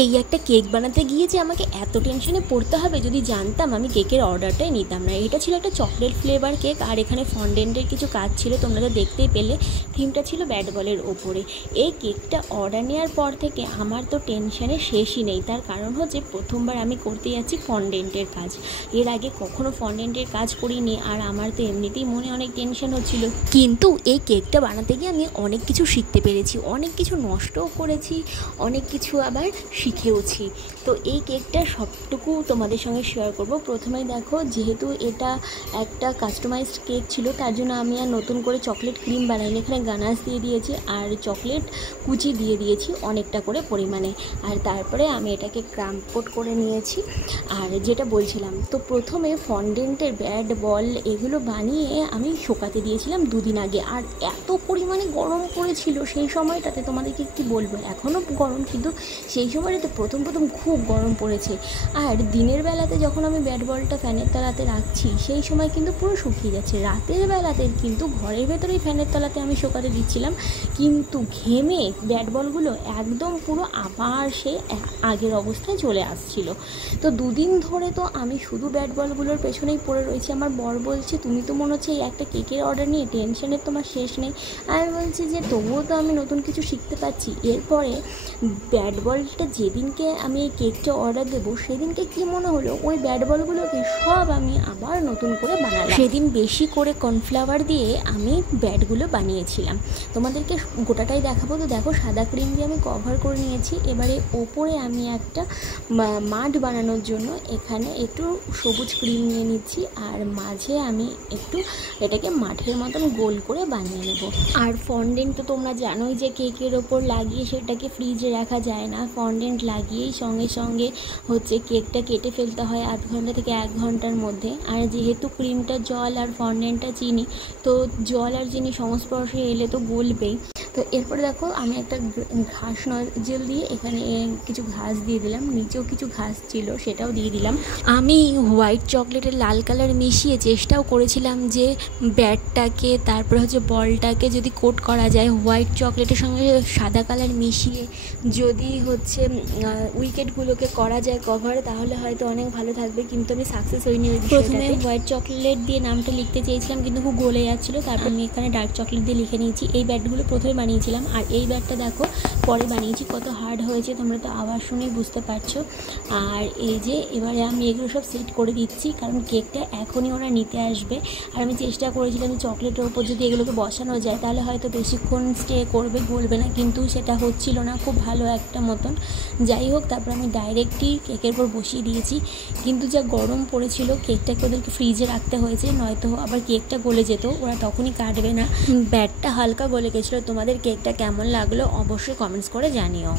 এই একটা কেক বানাতে গিয়ে যে আমাকে এত টেনশনে পড়তে হবে, যদি জানতাম আমি কেকের অর্ডারটাই নিতাম না। এটা ছিল একটা চকলেট ফ্লেভার কেক, আর এখানে ফন্ডেন্টের কিছু কাজ ছিল, তোমরা তো দেখতেই পেলে। থিমটা ছিল ব্যাট বলের ওপরে। এই কেকটা অর্ডার নেওয়ার পর থেকে আমার তো টেনশানে শেষই নেই। তার কারণ হচ্ছে প্রথমবার আমি করতে যাচ্ছি ফন্ডেন্টের কাজ। এর আগে কখনো ফন্ডেন্টের কাজ করিনি, আর আমার তো এমনিতেই মনে অনেক টেনশন হচ্ছিল। কিন্তু এই কেকটা বানাতে গিয়ে আমি অনেক কিছু শিখতে পেরেছি, অনেক কিছু নষ্টও করেছি, অনেক কিছু আবার শিখেওছি। তো এই কেকটা সবটুকু তোমাদের সঙ্গে শেয়ার করব। প্রথমেই দেখো, যেহেতু এটা একটা কাস্টমাইজড কেক ছিল, তার জন্য আমি আর নতুন করে চকলেট ক্রিম বানাইনি। এখানে গানাশ দিয়ে দিয়েছি আর চকলেট কুচি দিয়ে দিয়েছি অনেকটা করে পরিমাণে। আর তারপরে আমি এটাকে ক্রাম্প কোট করে নিয়েছি। আর যেটা বলছিলাম, তো প্রথমে ফন্ডেন্টের ব্যাট বল এগুলো বানিয়ে আমি শোকাতে দিয়েছিলাম 2 দিন আগে। আর এত পরিমাণে গরম পড়েছিল সেই সময়টাতে, তোমাদেরকে কী বলবো, এখনও গরম, কিন্তু সেই সময়টাতে প্রথম খুব গরম পড়েছে। আর দিনের বেলাতে যখন আমি ব্যাট বলটা ফ্যানের তলাতে রাখছি, সেই সময় কিন্তু পুরো শুকিয়ে যাচ্ছে। রাতের বেলাতে কিন্তু ঘরের ভেতরেই ফ্যানের তলাতে আমি শুকাতে দিচ্ছিলাম, কিন্তু ঘেমে ব্যাট বলগুলো একদম পুরো আবার সে আগের অবস্থায় চলে আসছিল। তো 2 দিন ধরে তো আমি শুধু ব্যাট বলগুলোর পেছনেই পড়ে রয়েছি। আমার বর বলছে, তুমি তো মনে হচ্ছে এই একটা কেকের অর্ডার নিয়ে টেনশনের তোমার শেষ নেই। আমি বলছি যে তবুও তো আমি নতুন কিছু শিখতে পারছি। এরপরে ব্যাট বলটা যেদিনকে আমি এই কেকটা অর্ডার দেবো, সেদিনকে কি মনে হলো, ওই ব্যাট বলগুলোকে সব আমি আবার নতুন করে বানালাম। সেদিন বেশি করে কর্নফ্লাওয়ার দিয়ে আমি ব্যাটগুলো বানিয়েছিলাম। তোমাদেরকে গোটাটাই দেখাবো। তো দেখো, সাদা ক্রিম দিয়ে আমি কভার করে নিয়েছি। এবারে ওপরে আমি একটা মাঠ বানানোর জন্য এখানে একটু সবুজ ক্রিম নিয়ে নিচ্ছি, আর মাঝে আমি একটু এটাকে মাঠের মতন গোল করে বানিয়ে নেব। আর ফন্ডেন্ট তো তোমরা জানোই যে কেকের ওপর লাগিয়ে সেটাকে ফ্রিজে রাখা যায় না। ফন্ডেন্ট লাগিয়েই সঙ্গে সঙ্গে হচ্ছে কেকটা কেটে ফেলতে হয় 1/2 ঘন্টা থেকে 1 ঘন্টার মধ্যে। আর যেহেতু ক্রিমটা জল আর ফন্ডেন্টটা চিনি, তো জল আর চিনি সংস্পর্শে এলে তো গলবেই। তো এরপরে দেখো, আমি একটা ঘাস নজল দিয়ে এখানে কিছু ঘাস দিয়ে দিলাম, নিচেও কিছু ঘাস ছিল সেটাও দিয়ে দিলাম। আমি হোয়াইট চকলেটের লাল কালার মিশিয়ে চেষ্টাও করেছিলাম যে ব্যাটটাকে, তারপরে হচ্ছে বলটাকে যদি কোট করা যায় হোয়াইট চকলেটের সঙ্গে সাদা কালার মিশিয়ে, যদি হচ্ছে উইকেটগুলোকে করা যায় কভার, তাহলে হয়তো অনেক ভালো থাকবে। কিন্তু আমি সাকসেস হইনি ওই বিষয়টাতে। প্রথমে হোয়াইট চকলেট দিয়ে নামটা লিখতে চেয়েছিলাম, কিন্তু খুব গলে যাচ্ছিলো। তারপর আমি এখানে ডার্ক চকলেট দিয়ে লিখে নিয়েছি। এই ব্যাটগুলো প্রথমে বানিয়েছিলাম, আর এই ব্যাটটা দেখো পরে বানিয়েছি। কত হার্ড হয়েছে তোমরা তো আওয়াজ শুনেই বুঝতে পারছো। আর এই যে এবারে আমি এগুলো সব সেট করে দিচ্ছি, কারণ কেকটা এখনই ওরা নিতে আসবে। আর আমি চেষ্টা করেছিলাম যে চকলেটের ওপর যদি এগুলোকে বসানো যায় তাহলে হয়তো বেশিক্ষণ স্টে করবে, গলবে না, কিন্তু সেটা হচ্ছিল না খুব ভালো একটা মতন। যাই হোক, তারপর আমি ডাইরেক্টই কেকের উপর বসিয়ে দিয়েছি। কিন্তু যা গরম পড়েছিল, কেকটাকে ওদেরকে ফ্রিজে রাখতে হয়েছে, নয়তো আবার কেকটা গলে যেত, ওরা তখনই কাটবে না। ব্যাটটা হালকা গলে গেছিলো। তোমাদের কেকটা কেমন লাগলো অবশ্যই কমেন্টস করে জানিও।